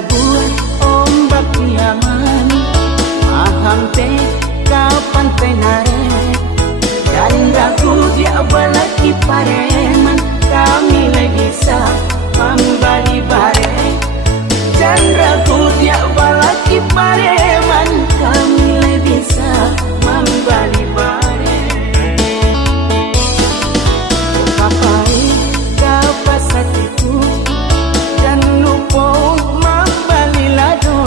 buat ombak nyaman, paham teh kapan teh narek, dan ragu dia balaki pareman, kami lagi sah membali bareng. Dan ragu dia balaki pareman, kami lagi sah membali bareng. Kapai kapas hatiku dan lupa membali lado,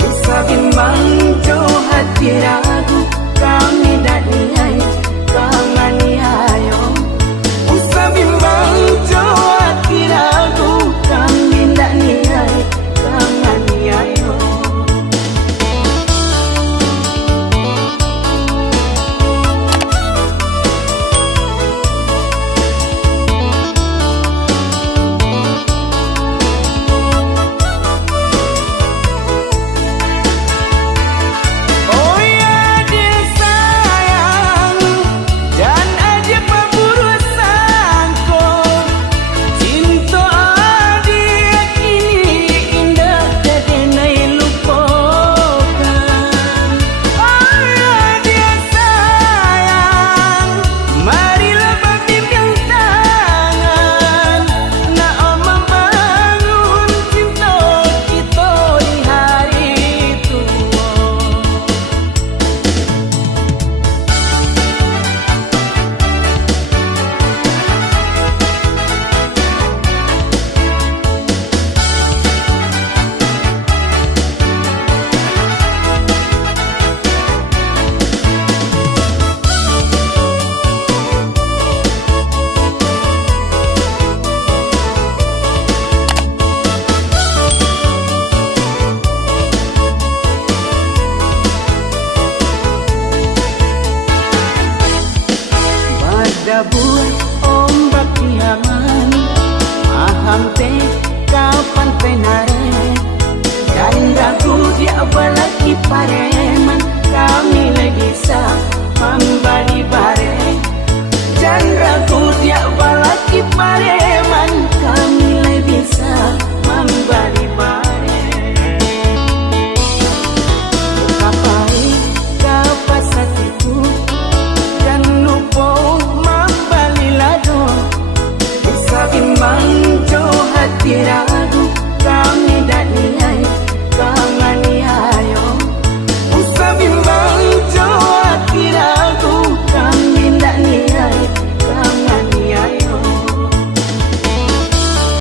bisa bimbang jo hati ragu, kami dah nihai kamani ayo. Bisa bimbang jo hati ragu, kami dah nihai kamani ayo. Buat ombak nyaman, paham teh kapan teh narek, dan ragu dia balaki pareman, kami lagi sah membali bareng. Dan ragu dia balaki pareman,